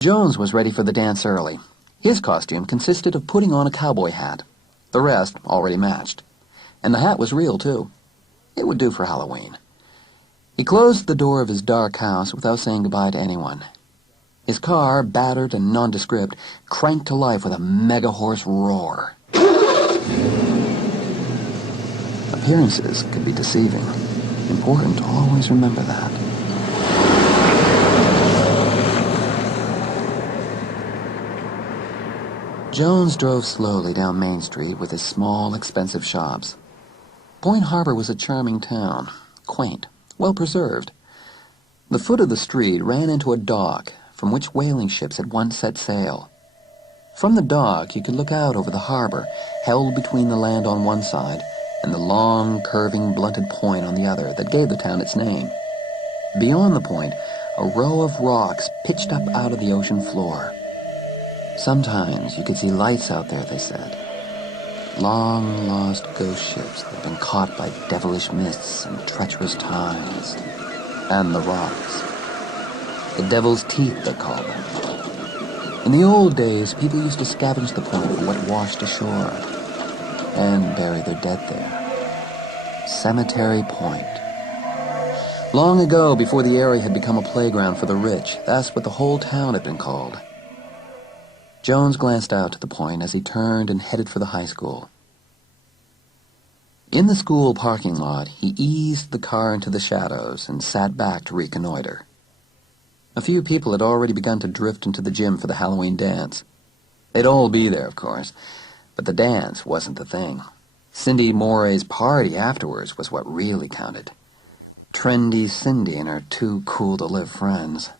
Jones was ready for the dance early. His costume consisted of putting on a cowboy hat. The rest already matched. And the hat was real, too. It would do for Halloween. He closed the door of his dark house without saying goodbye to anyone. His car, battered and nondescript, cranked to life with a mega-horse roar. Appearances could be deceiving. Important to always remember that. Jones drove slowly down Main Street with his small, expensive shops. Point Harbor was a charming town, quaint, well-preserved. The foot of the street ran into a dock from which whaling ships had once set sail. From the dock, you could look out over the harbor, held between the land on one side and the long, curving, blunted point on the other that gave the town its name. Beyond the point, a row of rocks pitched up out of the ocean floor. Sometimes you could see lights out there, they said. Long-lost ghost ships that had been caught by devilish mists and treacherous tides. And the rocks. The devil's teeth, they called them. In the old days, people used to scavenge the point for what washed ashore and bury their dead there. Cemetery Point. Long ago, before the area had become a playground for the rich, that's what the whole town had been called. Jones glanced out to the point as he turned and headed for the high school. In the school parking lot, he eased the car into the shadows and sat back to reconnoiter. A few people had already begun to drift into the gym for the Halloween dance. They'd all be there, of course, but the dance wasn't the thing. Cindy Moray's party afterwards was what really counted. Trendy Cindy and her too-cool-to-live friends.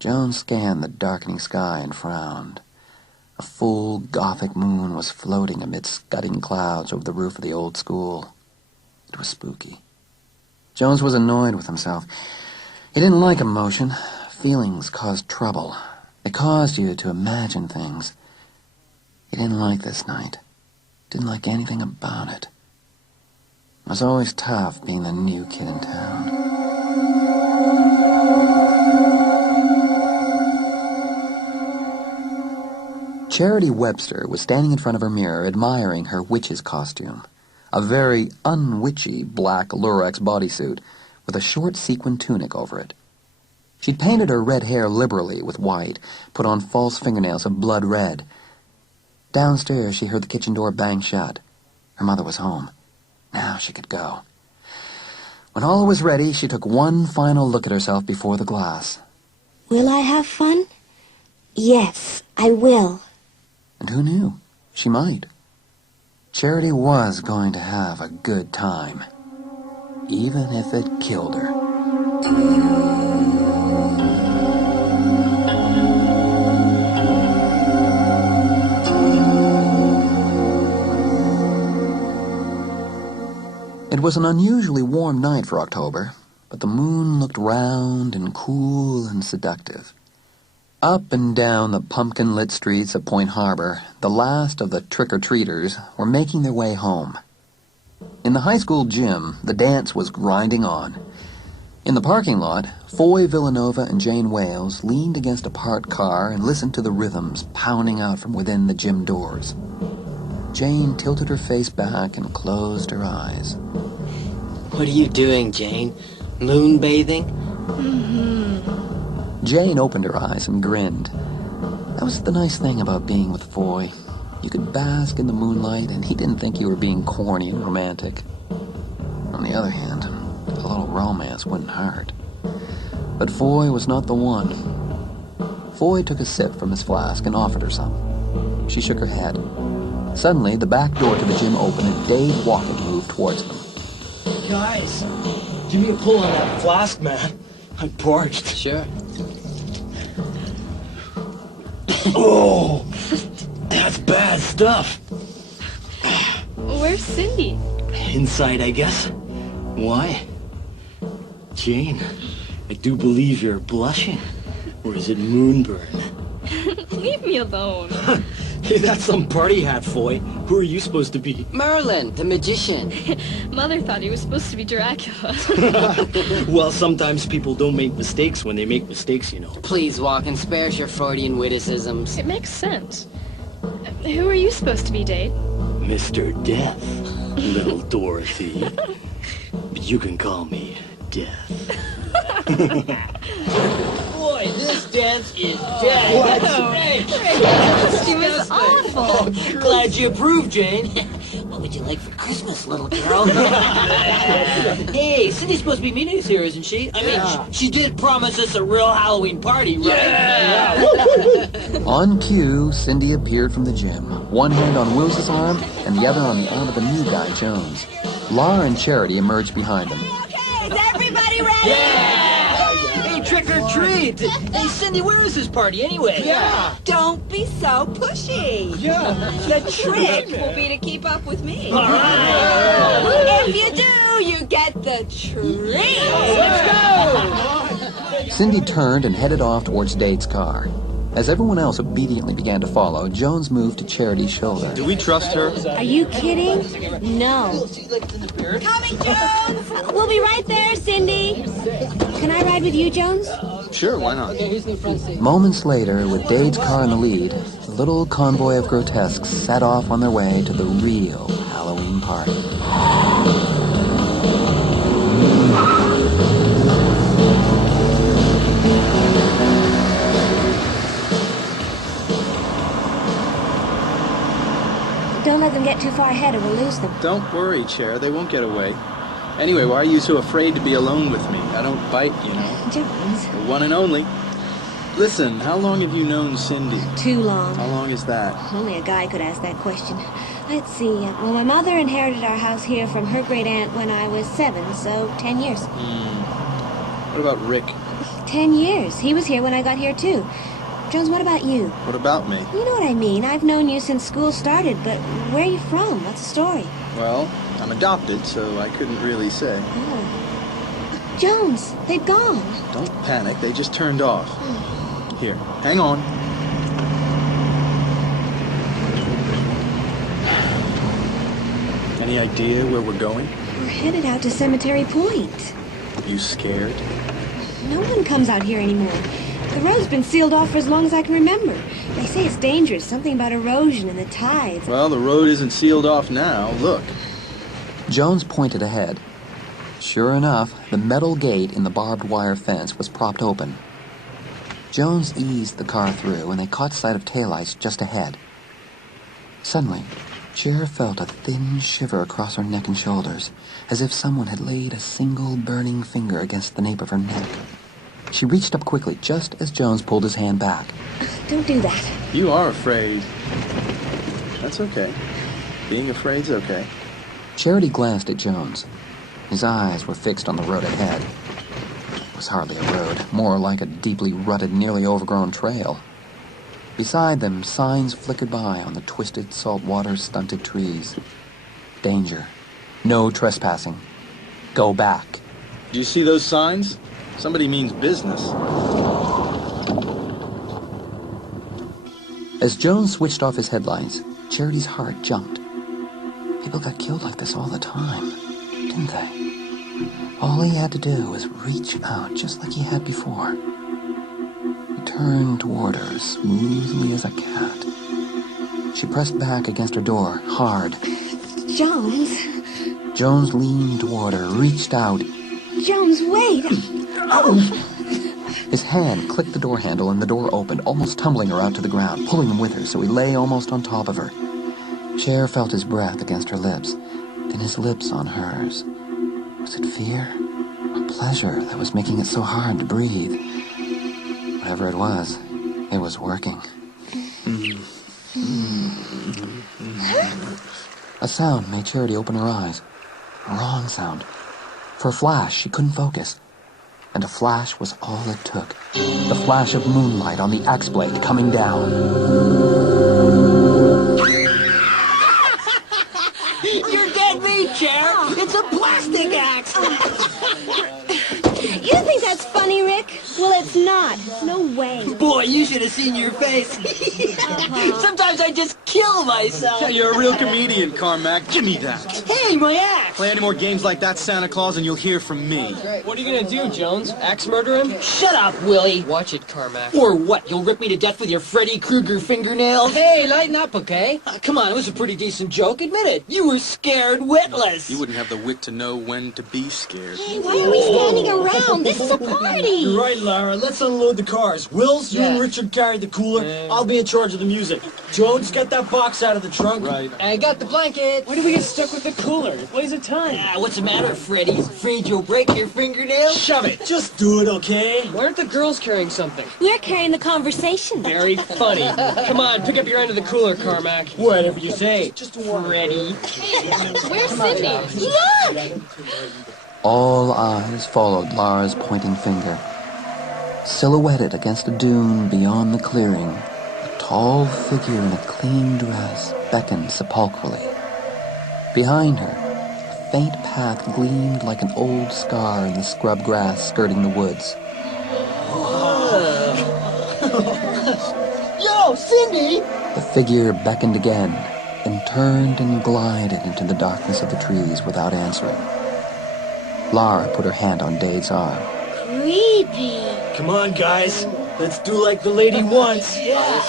Jones scanned the darkening sky and frowned. A full Gothic moon was floating amid scudding clouds over the roof of the old school. It was spooky. Jones was annoyed with himself. He didn't like emotion. Feelings caused trouble. They caused you to imagine things. He didn't like this night. Didn't like anything about it. It was always tough being the new kid in town. Charity Webster was standing in front of her mirror admiring her witch's costume. A very unwitchy black Lurex bodysuit with a short sequin tunic over it. She'd painted her red hair liberally with white, put on false fingernails of blood red. Downstairs, she heard the kitchen door bang shut. Her mother was home. Now she could go. When all was ready, she took one final look at herself before the glass. Will I have fun? Yes, I will. And who knew? She might. Charity was going to have a good time, even if it killed her. It was an unusually warm night for October, but the moon looked round and cool and seductive. Up and down the pumpkin-lit streets of Point Harbor, the last of the trick-or-treaters were making their way home. In the high school gym, the dance was grinding on. In the parking lot, Foy Villanova and Jane Wales leaned against a parked car and listened to the rhythms pounding out from within the gym doors. Jane tilted her face back and closed her eyes. What are you doing, Jane? Moonbathing? Jane opened her eyes and grinned. That was the nice thing about being with Foy. You could bask in the moonlight, and he didn't think you were being corny and romantic. On the other hand, a little romance wouldn't hurt. But Foy was not the one. Foy took a sip from his flask and offered her some. She shook her head. Suddenly, the back door to the gym opened and Dave Walker moved towards them. Guys, give me a pull on that flask, man. I'm parched. Sure. Oh, that's bad stuff. Where's Cindy? Inside, I guess. Why? Jane, I do believe you're blushing. Or is it moonburn? Leave me alone. Hey, that's some party hat, Foy. Who are you supposed to be? Merlin, the magician. Mother thought he was supposed to be Dracula. Well, sometimes people don't make mistakes when they make mistakes, you know. Please, Walken, spare us your Freudian witticisms. It makes sense. Who are you supposed to be, Dade? Mr. Death, little Dorothy. But you can call me Death. Boy, this dance is dead. She was awful. Glad you approved, Jane. What would you like for Christmas, little girl? Hey, Cindy's supposed to be meeting us here, isn't she? I mean, she did promise us a real Halloween party, right? On cue, Cindy appeared from the gym, one hand on Will's arm and the other on the arm of the new guy, Jones. Laura and Charity emerged behind them. Okay, is everybody ready? Hey, trick or treat! Hey, Cindy, where is this party anyway? Yeah. Don't be so pushy. Yeah. The trick will be to keep up with me. All right. If you do, you get the treat. Cindy turned and headed off towards Dade's car. As everyone else obediently began to follow, Jones moved to Charity's shoulder. Do we trust her? Are you kidding? No. Coming, Jones. We'll be right there, Cindy. Can I ride with you, Jones? Sure, why not? Moments later, with Dade's car in the lead, the little convoy of grotesques set off on their way to the real Halloween party. Don't let them get too far ahead or we'll lose them. Don't worry, Chair. They won't get away. Anyway, why are you so afraid to be alone with me? I don't bite, you know. Jones. The one and only. Listen, how long have you known Cindy? Too long. How long is that? Only a guy could ask that question. Let's see. Well, my mother inherited our house here from her great aunt when I was 7, so 10 years. What about Rick? 10 years. He was here when I got here, too. Jones, what about you? What about me? You know what I mean. I've known you since school started, but where are you from? What's the story? Well, I'm adopted, so I couldn't really say. Oh. Jones, they've gone. Don't panic, they just turned off. Here, hang on. Any idea where we're going? We're headed out to Cemetery Point. You scared? No one comes out here anymore. The road's been sealed off for as long as I can remember. They say it's dangerous, something about erosion and the tides. Well, the road isn't sealed off now. Look. Jones pointed ahead. Sure enough, the metal gate in the barbed wire fence was propped open. Jones eased the car through, and they caught sight of taillights just ahead. Suddenly, Cher felt a thin shiver across her neck and shoulders, as if someone had laid a single burning finger against the nape of her neck. She reached up quickly, just as Jones pulled his hand back. Don't do that. You are afraid. That's okay. Being afraid's okay. Charity glanced at Jones. His eyes were fixed on the road ahead. It was hardly a road, more like a deeply rutted, nearly overgrown trail. Beside them, signs flickered by on the twisted, saltwater, stunted trees. Danger. No trespassing. Go back. Do you see those signs? Somebody means business. As Jones switched off his headlights, Charity's heart jumped. People got killed like this all the time, didn't they? All he had to do was reach out just like he had before. He turned toward her smoothly as a cat. She pressed back against her door, hard. Jones. Jones leaned toward her, reached out. Jones, wait. His hand clicked the door handle and the door opened, almost tumbling her out to the ground, pulling him with her so he lay almost on top of her. Cher felt his breath against her lips, then his lips on hers. Was it fear or pleasure that was making it so hard to breathe? Whatever it was working. A sound made Charity open her eyes. A wrong sound. For a flash, she couldn't focus. And a flash was all it took. The flash of moonlight on the axe blade coming down. You're dead meat, Chair. It's a plastic axe. You think that's funny, Rick? Well, it's not. No way. Boy, you should have seen your face. Sometimes I just kill myself. Yeah, you're a real comedian, Carmack. Give me that. Hey, my axe! Play any more games like that, Santa Claus, and you'll hear from me. What are you gonna do, Jones? Axe murder him? Shut up, Willie. Watch it, Carmack. Or what? You'll rip me to death with your Freddy Krueger fingernails? Hey, lighten up, okay? Come on, it was a pretty decent joke. Admit it. You were scared witless. You wouldn't have the wit to know when to be scared. Hey, why are we standing around? This is a party. You're right, Lara. Let's unload the cars. Wills, you and Richard carry the cooler. I'll be in charge of the music. Jones, get that box out of the trunk. Right. I got the blanket. Why do we get stuck with the cooler? It plays a time. What's the matter, Freddy? Afraid you'll break your fingernails? Shove it. Just do it, okay? Why aren't the girls carrying something? We're carrying the conversation. Very funny. Come on, pick up your end of the cooler, Carmack. Whatever you say. Just Freddy. Where's Cindy? Look! All eyes followed Lara's pointing finger. Silhouetted against a dune beyond the clearing, a tall figure in a clean dress beckoned sepulchrally. Behind her, a faint path gleamed like an old scar in the scrub grass skirting the woods. Yo, Cindy! The figure beckoned again, then turned and glided into the darkness of the trees without answering. Lara put her hand on Dave's arm. Creepy. Come on, guys. Let's do like the lady wants. Yeah.